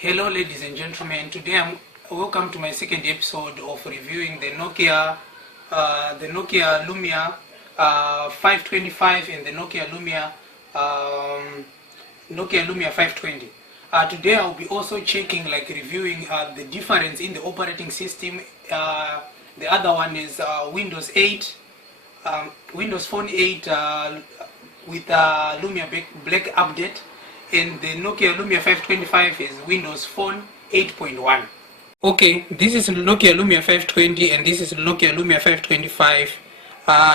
Hello ladies and gentlemen, today welcome to my second episode of reviewing the Nokia Lumia 525 and the Nokia Lumia 520. Today I'll be also checking, reviewing the difference in the operating system. The other one is Windows 8, Windows Phone 8 with Lumia Black update. And the Nokia Lumia 525 is Windows Phone 8.1. Okay, this is Nokia Lumia 520 and this is Nokia Lumia 525.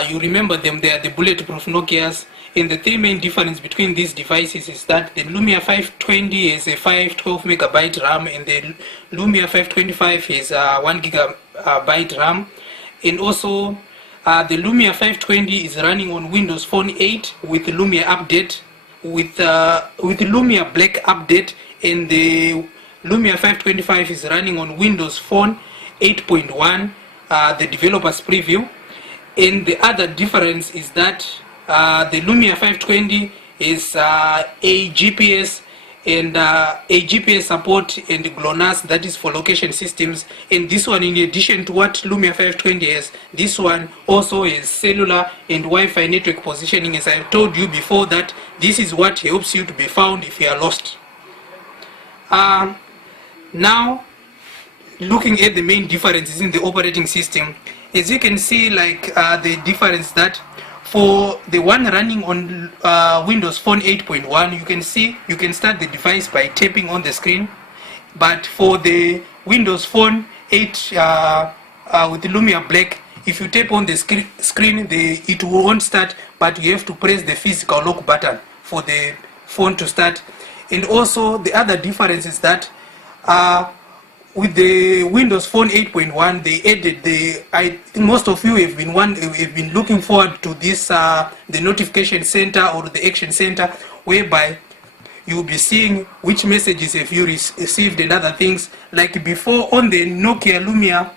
You remember them, they are the bulletproof Nokias. And the three main difference between these devices is that the Lumia 520 is a 512 megabyte RAM and the Lumia 525 is 1 gigabyte RAM. And also the Lumia 520 is running on Windows Phone 8 with Lumia update, with Lumia Black update, and the Lumia 525 is running on Windows Phone 8.1, the developer's preview. And the other difference is that the Lumia 520 is a GPS and a GPS support and GLONASS, that is for location systems. And this one, in addition to what Lumia 520 has, this one also is cellular and Wi-Fi network positioning. As I told you before, that this is what helps you to be found if you are lost. Now, looking at the main differences in the operating system, as you can see, the difference that for the one running on Windows Phone 8.1, you can start the device by tapping on the screen. But for the Windows Phone 8 with the Lumia Black, if you tap on the screen, it won't start, but you have to press the physical lock button for the phone to start. And also the other difference is that with the Windows Phone 8.1, they added I think most of you have been looking forward to this, the notification center or the action center, whereby you'll be seeing which messages have you received and other things. Like before on the Nokia Lumia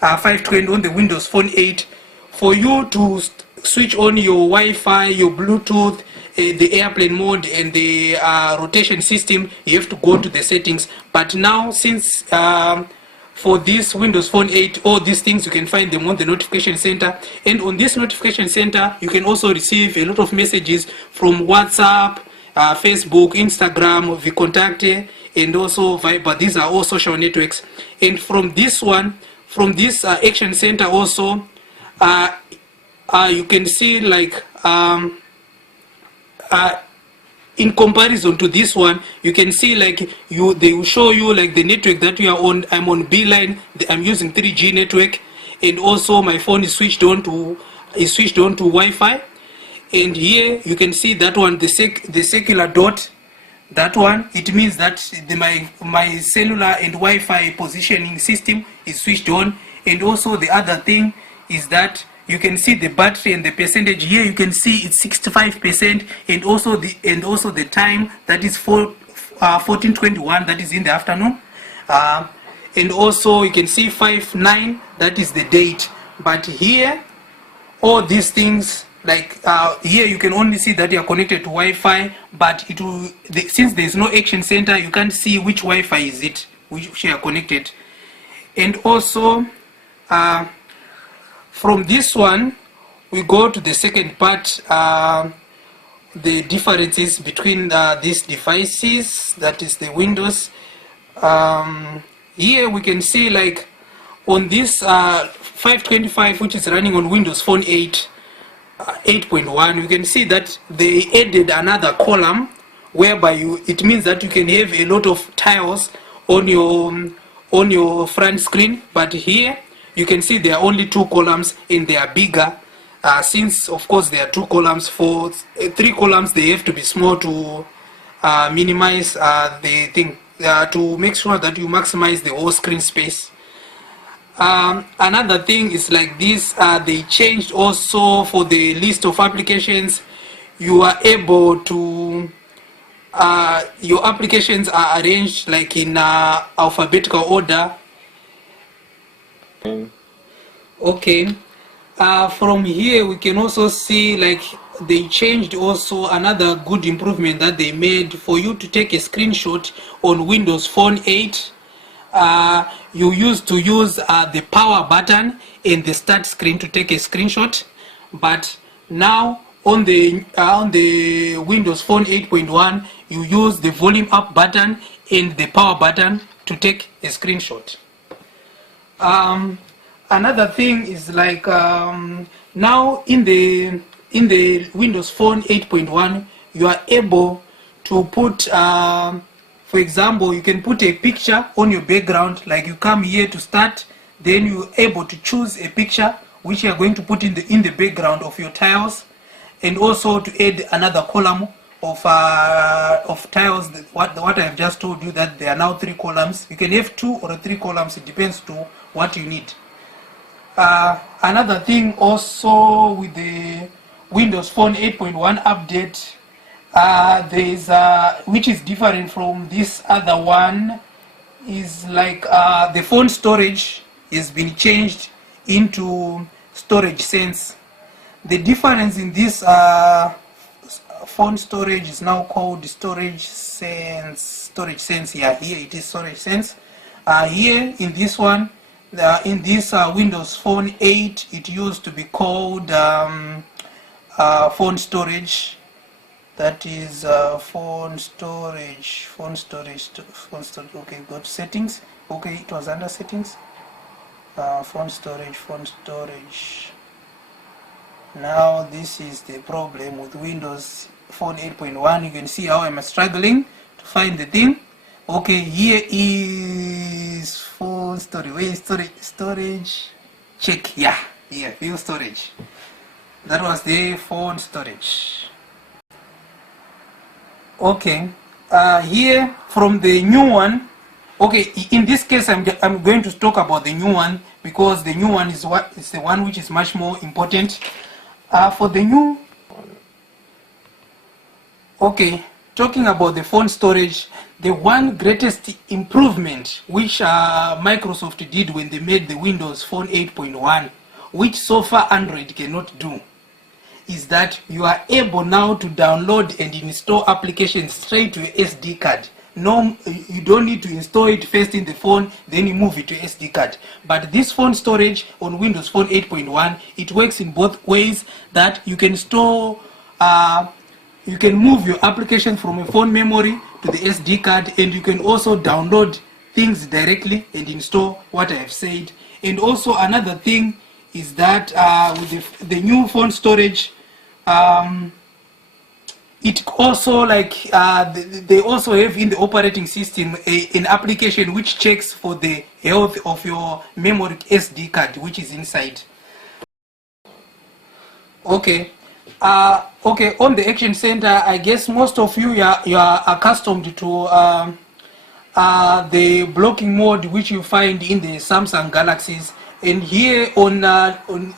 520 on the Windows Phone 8, for you to switch on your Wi-Fi, your Bluetooth, the airplane mode and the rotation system, you have to go to the settings. But now, since for this Windows Phone 8, all these things you can find them on the notification center. And on this notification center, you can also receive a lot of messages from WhatsApp, Facebook, Instagram, Vkontakte, and also Viber. These are all social networks. And from this action center also, you can see in comparison to this one, you can see they will show you the network that you are on. I'm on Beeline. I'm using 3G network, and also my phone is switched on to Wi-Fi. And here you can see that one, the circular dot. That one, it means that my cellular and Wi-Fi positioning system is switched on. And also the other thing is that you can see the battery and the percentage. Here you can see it's 65%, and also the time, that is 14:21, that is in the afternoon. And also you can see 5/9, that is the date. But here, all these things, here you can only see that you are connected to Wi-Fi, but since there is no action center, you can't see which Wi-Fi is it, which you are connected. And also from this one, we go to the second part, the differences between these devices, that is the Windows. Here we can see on this 525, which is running on Windows Phone 8.1, you can see that they added another column, whereby it means that you can have a lot of tiles on your front screen. But here you can see there are only 2 columns, and they are bigger. Since of course there are 2 columns, for 3 columns they have to be small to minimize the thing, to make sure that you maximize the whole screen space. Another thing is this, they changed also for the list of applications. You are able to your applications are arranged in alphabetical order. Okay, from here we can also see they changed also another good improvement that they made. For you to take a screenshot on Windows Phone 8, you used to use the power button and the start screen to take a screenshot, but now on the Windows Phone 8.1 you use the volume up button and the power button to take a screenshot. Another thing is like now in the Windows Phone 8.1 you are able to put for example, you can put a picture on your background, like you come here to start, then you're able to choose a picture which you are going to put in the background of your tiles, and also to add another column of tiles. What I have just told you, that there are now 3 columns. You can have 2 or 3 columns, it depends to what you need. Another thing also with the Windows Phone 8.1 update, there is which is different from this other one, is like the phone storage has been changed into storage sense. The difference in this phone storage is now called storage sense. Yeah, here it is storage sense. Here in this one, in this Windows Phone 8, it used to be called phone storage. That is phone storage. Okay, go to settings. Okay, it was under settings. Phone storage. Now this is the problem with Windows Phone 8.1. You can see how I'm struggling to find the thing. Okay, here is phone storage. Where is storage? Check. Yeah, here, view storage. That was the phone storage. Okay, here from the new one. Okay, in this case I'm going to talk about the new one, because the new one is the one which is much more important. For the new, okay, talking about the phone storage, the one greatest improvement which Microsoft did when they made the Windows Phone 8.1, which so far Android cannot do, is that you are able now to download and install applications straight to your SD card. No, you don't need to install it first in the phone, then you move it to SD card. But this phone storage on Windows Phone 8.1, it works in both ways, that you can store, you can move your application from a phone memory to the SD card, and you can also download things directly and install what I have said. And also another thing is that with the new phone storage, it also, like they also have in the operating system an application which checks for the health of your memory SD card which is inside. Okay, okay, on the Action Center, I guess most of you are accustomed to the blocking mode which you find in the Samsung Galaxies, and here on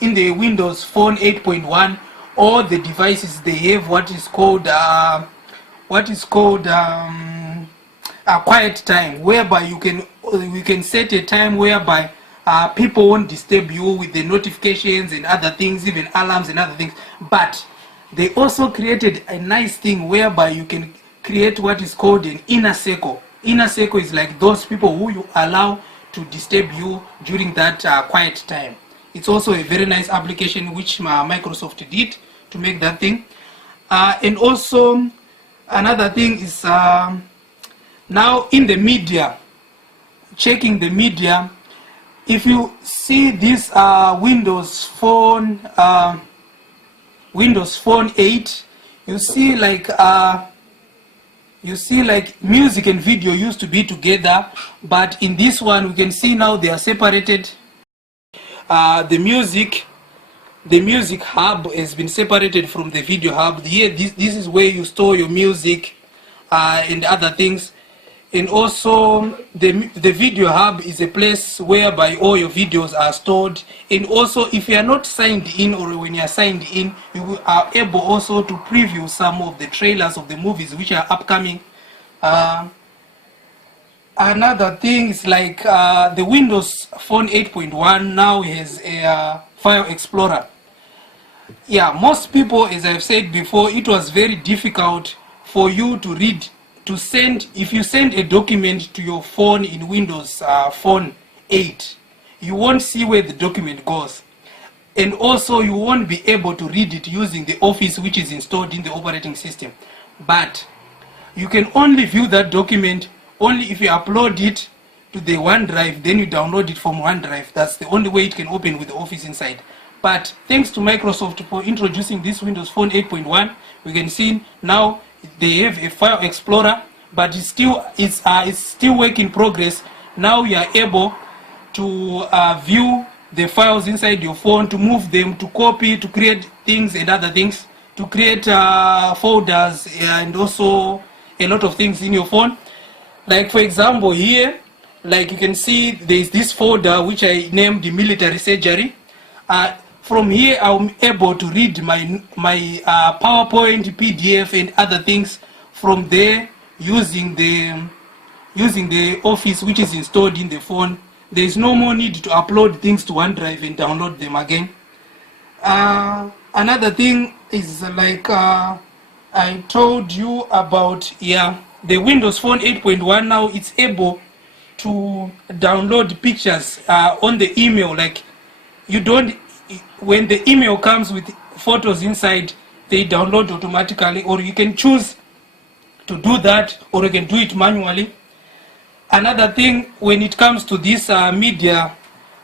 in the Windows Phone 8.1, all the devices, they have what is called a quiet time, whereby you can set a time whereby people won't disturb you with the notifications and other things, even alarms and other things. But they also created a nice thing whereby you can create what is called an inner circle. Inner circle is like those people who you allow to disturb you during that quiet time. It's also a very nice application which Microsoft did to make that thing. And also another thing is now in the media, checking the media, if you see this Windows Phone 8, you see like music and video used to be together, but in this one we can see now they are separated. The music hub has been separated from the video hub. Here, this is where you store your music and other things. And also the video hub is a place whereby all your videos are stored. And also if you are not signed in, or when you are signed in, you are able also to preview some of the trailers of the movies which are upcoming. Another thing is like the Windows Phone 8.1 now has a file explorer. Yeah, most people, as I've said before, it was very difficult for you to read, to send. If you send a document to your phone in Windows Phone 8, you won't see where the document goes. And also you won't be able to read it using the Office which is installed in the operating system. But you can only view that document only if you upload it to the OneDrive, then you download it from OneDrive. That's the only way it can open with the Office inside. But thanks to Microsoft for introducing this Windows Phone 8.1, we can see now they have a file explorer, but it's still work in progress. Now you are able to view the files inside your phone, to move them, to copy, to create things and other things, to create folders and also a lot of things in your phone. Like for example here, like you can see there is this folder which I named the military surgery. From here I'm able to read my PowerPoint, PDF and other things from there using the Office which is installed in the phone. There is no more need to upload things to OneDrive and download them again. Another thing is like I told you about, the Windows Phone 8.1 now it's able to download pictures on the email. Like you don't, when the email comes with photos inside, they download automatically, or you can choose to do that, or you can do it manually. Another thing, when it comes to this media,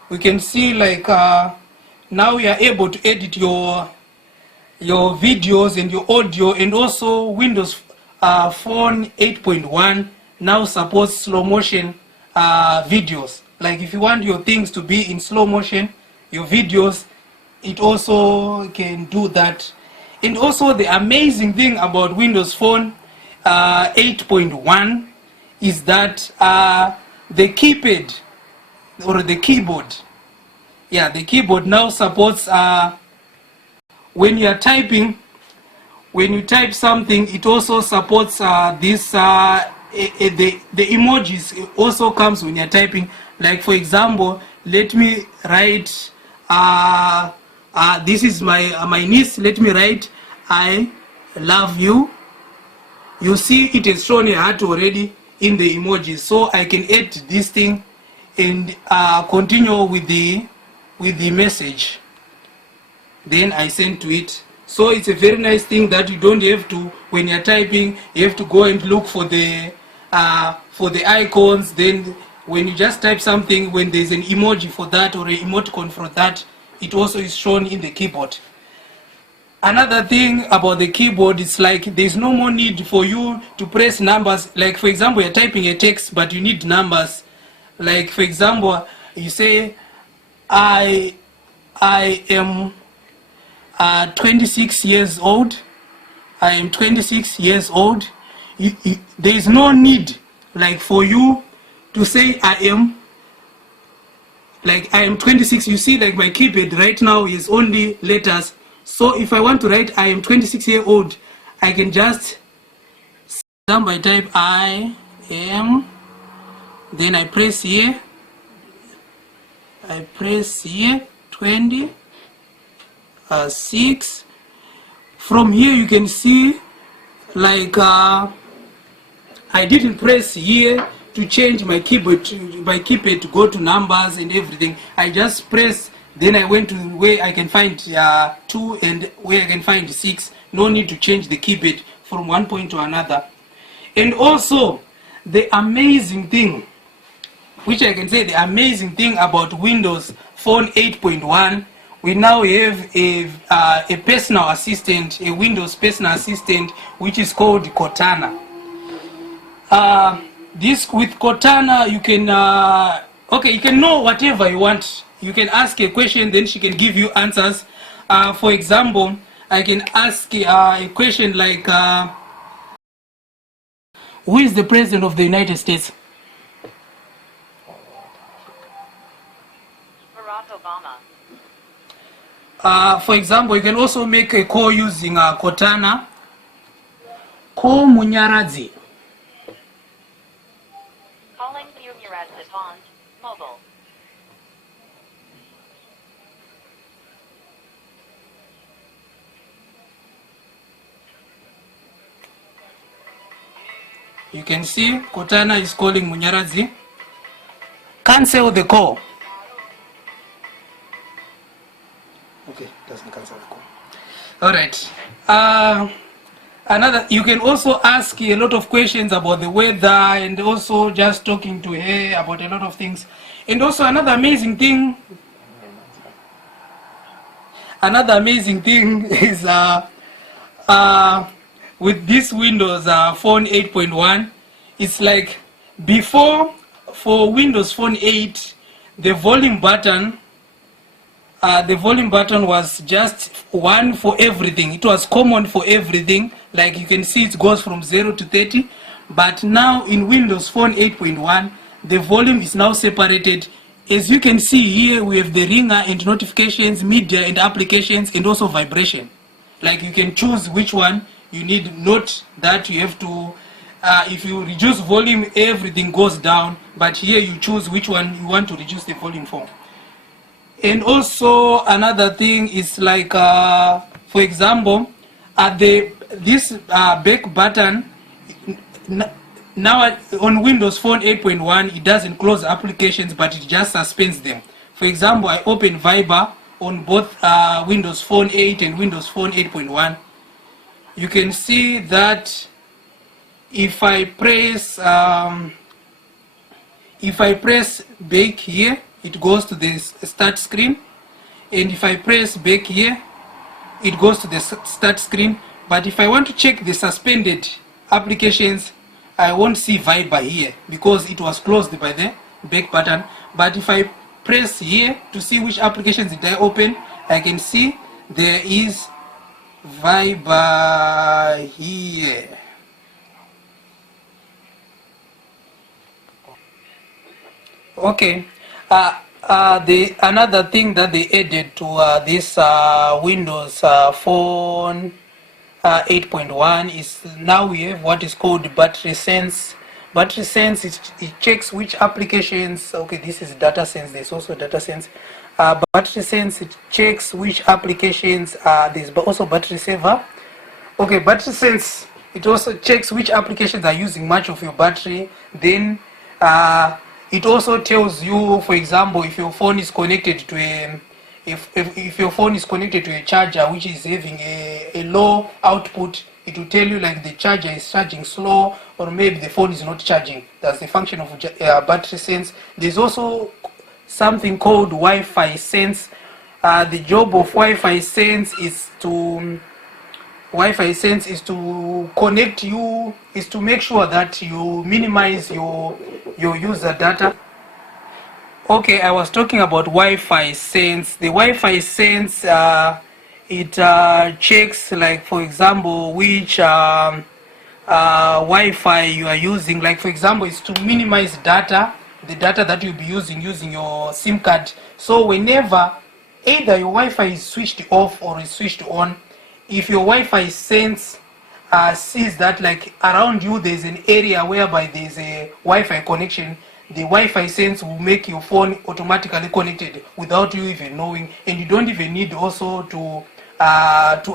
we can see like now you are able to edit your videos and your audio, and also Windows Phone 8.1 now supports slow motion videos. Like if you want your things to be in slow motion, your videos, it also can do that. And also the amazing thing about Windows Phone 8.1 is that the keypad or the keyboard, the keyboard now supports when you are typing, when you type something, it also supports this the emojis also comes when you're typing. Like for example, let me write this is my niece. Let me write I love you. You see it is shown a heart already in the emojis, so I can add this thing and continue with the message, then I send to it. So it's a very nice thing that you don't have to, when you're typing, you have to go and look for the icons. Then when you just type something, when there's an emoji for that or an emoticon for that, it also is shown in the keyboard. Another thing about the keyboard is like there's no more need for you to press numbers. Like for example, you're typing a text but you need numbers. Like for example, you say I am 26 years old. I am 26 years old. There is no need like for you to say I am 26. You see, like my keypad right now is only letters. So if I want to write I am 26 years old, I can just by type I am, then I press here. I press here 26. From here you can see like I didn't press here to change my keyboard to go to numbers and everything. I just press, then I went to where I can find 2 and where I can find 6. No need to change the keyboard from one point to another. And also the amazing thing, which I can say the amazing thing about Windows Phone 8.1, we now have a personal assistant, a Windows personal assistant, which is called Cortana. This with Cortana, you can you can know whatever you want. You can ask a question, then she can give you answers. For example, I can ask a question like, who is the president of the United States? Barack Obama. For example, you can also make a call using Cortana. Call Munyaradzi. Calling Lumias on mobile. You can see Kotana is calling Munyarazi. Cancel the call. Okay, doesn't cancel the call. All right. Another, you can also ask a lot of questions about the weather, and also just talking to her about a lot of things. And also another amazing thing is with this Windows Phone 8.1, it's like before, for Windows Phone 8, the volume button was just one for everything. It was common for everything. Like you can see, it goes from 0 to 30. But now in Windows Phone 8.1, the volume is now separated. As you can see here, we have the ringer and notifications, media and applications, and also vibration. Like you can choose which one you need. Note that you have to, if you reduce volume, everything goes down. But here you choose which one you want to reduce the volume for. And also another thing is like, for example, at this back button, now on Windows Phone 8.1, it doesn't close applications, but it just suspends them. For example, I open Viber on both Windows Phone 8 and Windows Phone 8.1. You can see that if I press back here, it goes to the start screen, and if I press back here, it goes to the start screen. But if I want to check the suspended applications, I won't see Viber here because it was closed by the back button. But if I press here to see which applications did I open, I can see there is Viber here. Okay. The another thing that they added to this Windows Phone 8.1 is now we have what is called battery sense. Battery sense, it checks which applications. Okay, this is data sense. There's also data sense. Battery sense, it checks which applications. There's also battery saver. Okay, battery sense, it also checks which applications are using much of your battery. Then it also tells you, for example, if your phone is connected to a if your phone is connected to a charger which is having a low output, it will tell you like the charger is charging slow, or maybe the phone is not charging. That's the function of battery sense. There's also something called Wi-Fi sense. The job of Wi-Fi sense is to connect you, is to make sure that you minimize your user data. Okay, I was talking about Wi-Fi sense. The Wi-Fi sense, it checks, like for example, which Wi-Fi you are using. Like for example, it's to minimize data, the data that you'll be using your SIM card. So whenever either your Wi-Fi is switched off or is switched on, if your Wi-Fi sense sees that like around you there's an area whereby there's a Wi-Fi connection, the Wi-Fi sense will make your phone automatically connected without you even knowing, and you don't even need also to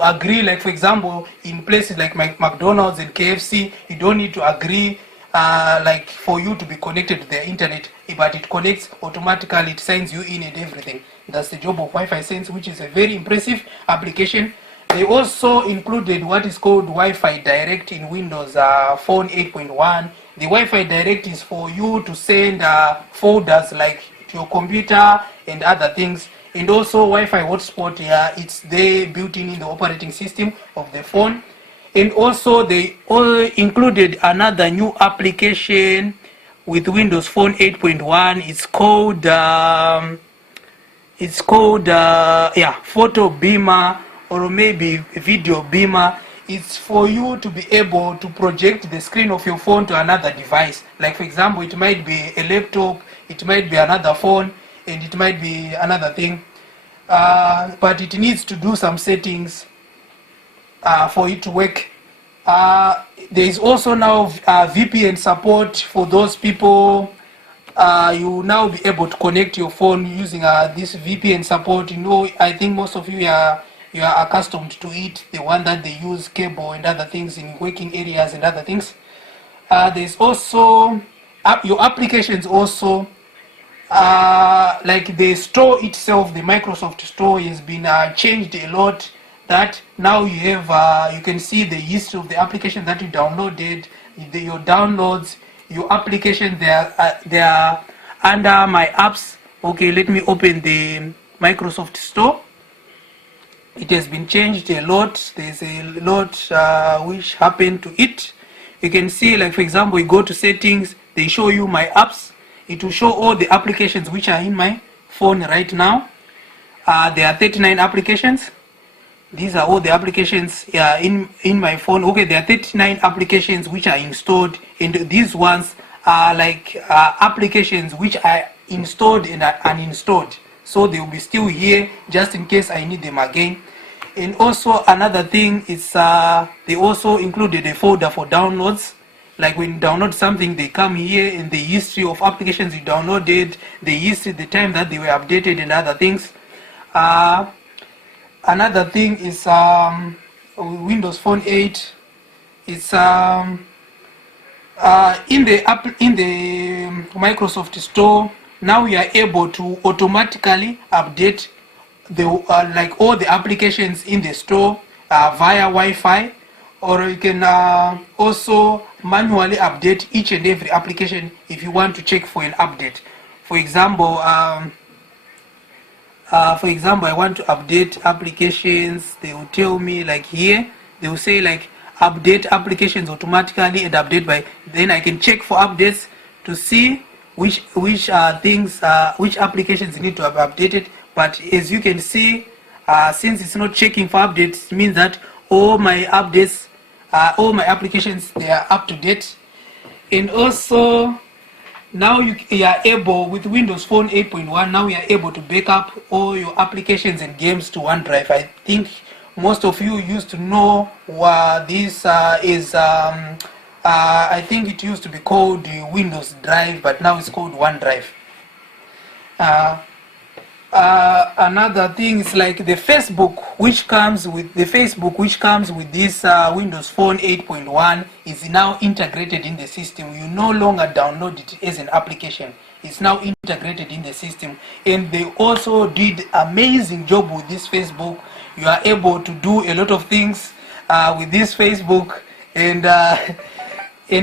agree. Like for example, in places like McDonald's and KFC, you don't need to agree like for you to be connected to the internet, but it connects automatically, it signs you in and everything. That's the job of Wi-Fi sense, which is a very impressive application. They also included what is called Wi-Fi Direct in Windows Phone 8.1. The Wi-Fi Direct is for you to send folders like to your computer and other things. And also Wi-Fi Hotspot, it's there built in the operating system of the phone. And also they all included another new application with Windows Phone 8.1. It's called Photo Beamer, or maybe Video Beamer. It's for you to be able to project the screen of your phone to another device. Like for example, it might be a laptop, it might be another phone, and it might be another thing. But it needs to do some settings for it to work. There is also now VPN support for those people. You will now be able to connect your phone using this VPN support. You know, I think most of you are accustomed to it, the one that they use cable and other things in working areas and other things. There's also your applications also. Like the store itself, the Microsoft Store has been changed a lot. That now you have, you can see the history of the application that you downloaded, your downloads, your application. They are under my apps. Okay, let me open the Microsoft Store. It has been changed a lot. There's a lot which happened to it. You can see, like for example, you go to settings, they show you my apps. It will show all the applications which are in my phone right now. There are 39 applications. These are all the applications in my phone. Okay, there are 39 applications which are installed, and these ones are like applications which are installed and uninstalled. So they will be still here just in case I need them again. And also another thing is they also included a folder for downloads. Like when you download something, they come here in the history of applications you downloaded, the history, the time that they were updated, and other things. Another thing is Windows Phone 8. It's in the Microsoft Store. Now we are able to automatically update the like all the applications in the store via Wi-Fi, or you can also manually update each and every application if you want to check for an update. For example, I want to update applications. They will tell me, like here, they will say like update applications automatically and update by. Then I can check for updates to see which things, which applications need to have updated. But as you can see, since it's not checking for updates, it means that all my updates, all my applications, they are up to date. And also now you are able, with Windows Phone 8.1, now you are able to back up all your applications and games to OneDrive. I think most of you used to know what this is. I think it used to be called the Windows Drive, but now it's called OneDrive. Another thing is like the Facebook, which comes with this Windows Phone 8.1, is now integrated in the system. You no longer download it as an application. It's now integrated in the system, and they also did amazing job with this Facebook. You are able to do a lot of things with this Facebook, and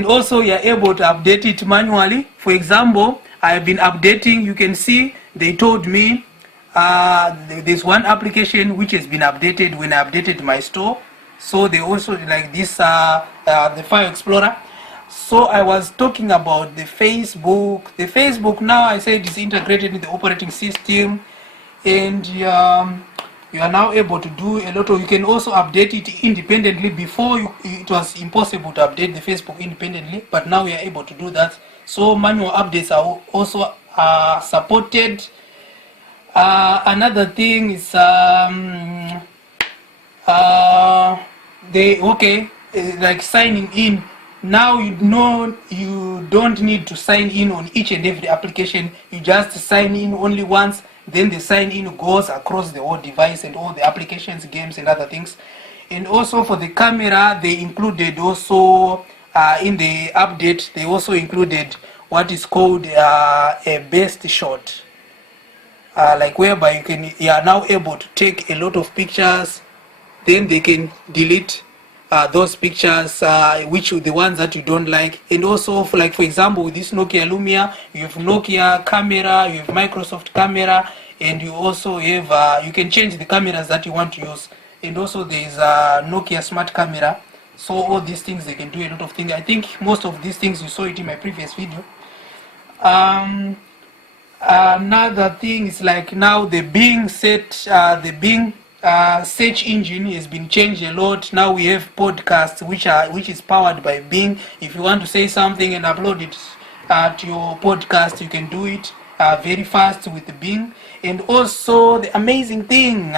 also you are able to update it manually. For example, I have been updating. You can see they told me there's one application which has been updated when I updated my store. So they also like this the File Explorer. So I was talking about the Facebook. The Facebook now I said is integrated in the operating system, and you are now able to do a lot of. You can also update it independently. Before it was impossible to update the Facebook independently, but now we are able to do that. So manual updates are also supported. Another thing is like signing in. Now you know you don't need to sign in on each and every application. You just sign in only once, then the sign in goes across the whole device and all the applications, games, and other things. And also for the camera, they included also in the update, they also included what is called a best shot. Like whereby you are now able to take a lot of pictures, then they can delete those pictures, which are the ones that you don't like. And also for example with this Nokia Lumia, you have Nokia camera, you have Microsoft camera, and you also have you can change the cameras that you want to use. And also there is Nokia smart camera. So all these things, they can do a lot of things. I think most of these things you saw it in my previous video. Another thing is like now the Bing search engine has been changed a lot. Now we have podcasts which is powered by Bing. If you want to say something and upload it to your podcast, you can do it very fast with Bing. And also the amazing thing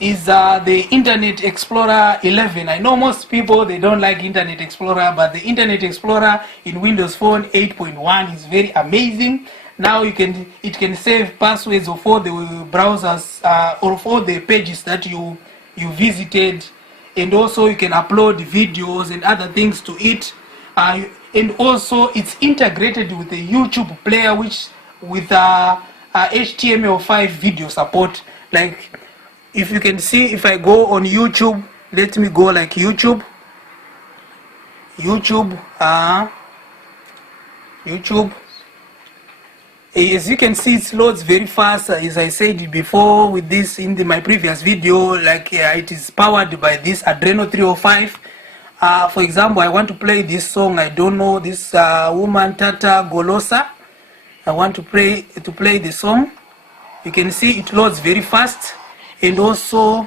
is the Internet Explorer 11. I know most people, they don't like Internet Explorer, but the Internet Explorer in Windows Phone 8.1 is very amazing. Now it can save passwords of all the browsers or of all the pages that you visited, and also you can upload videos and other things to it. and also it's integrated with a YouTube player, which with HTML5 video support. Like if you can see, if I go on YouTube, let me go like YouTube, as you can see, it loads very fast. As I said before with this in my previous video, like it is powered by this Adreno 305. For example, I want to play this song. I don't know this woman Tata Golosa. I want to play the song. You can see it loads very fast, and also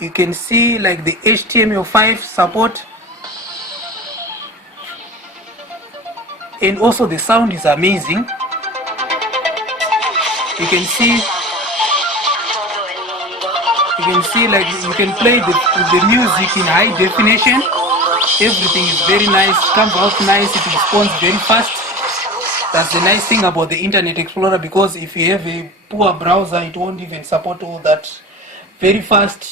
you can see like the HTML5 support, and also the sound is amazing. You can see like you can play the music in high definition. Everything is very nice, comes out nice, it responds very fast. That's the nice thing about the Internet Explorer, because if you have a poor browser, it won't even support all that very fast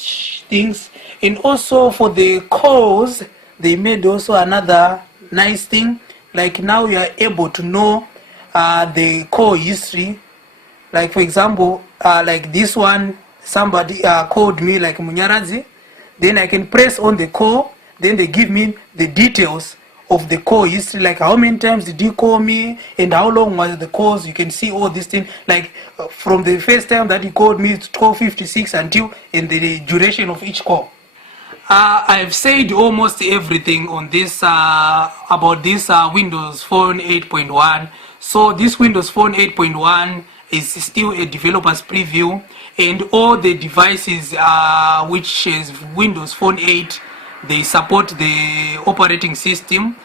things. And also for the calls, they made also another nice thing. Like now you are able to know the call history. Like for example, like this one, somebody called me like Munyarazi, then I can press on the call, then they give me the details of the call history, like how many times did he call me and how long was the calls. You can see all these things, like from the first time that he called me to 12:56 until in the duration of each call. I've said almost everything on this about this Windows Phone 8.1. So this Windows Phone 8.1 is still a developer's preview, and all the devices which is Windows Phone 8, they support the operating system,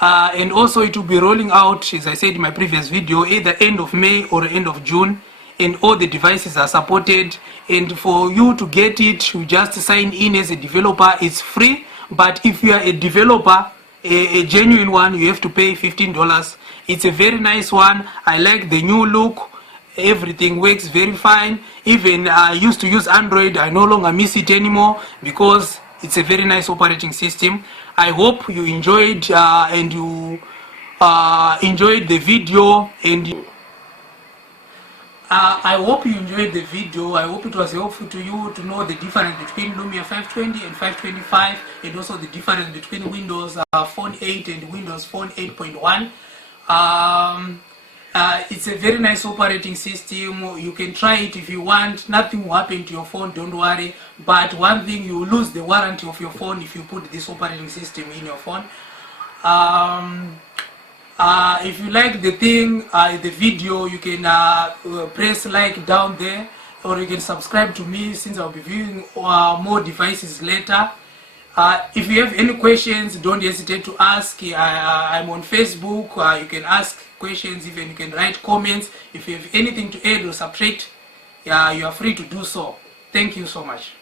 and also it will be rolling out, as I said in my previous video, either end of May or end of June, and all the devices are supported. And for you to get it, you just sign in as a developer. It's free, but if you are a developer, a genuine one, you have to pay $15. It's a very nice one. I like the new look. Everything works very fine. Even I used to use Android, I no longer miss it anymore because it's a very nice operating system. I hope you enjoyed and you enjoyed the video, and I hope you enjoyed the video. I hope it was helpful to you to know the difference between Lumia 520 and 525, and also the difference between Windows Phone 8 and Windows Phone 8.1. It's a very nice operating system. You can try it if you want. Nothing will happen to your phone, don't worry. But one thing, you will lose the warranty of your phone if you put this operating system in your phone. If you like the thing, the video, you can press like down there, or you can subscribe to me, since I'll be viewing more devices later. If you have any questions, don't hesitate to ask. I'm on Facebook. You can ask questions, even you can write comments. If you have anything to add or subtract, you are free to do so. Thank you so much.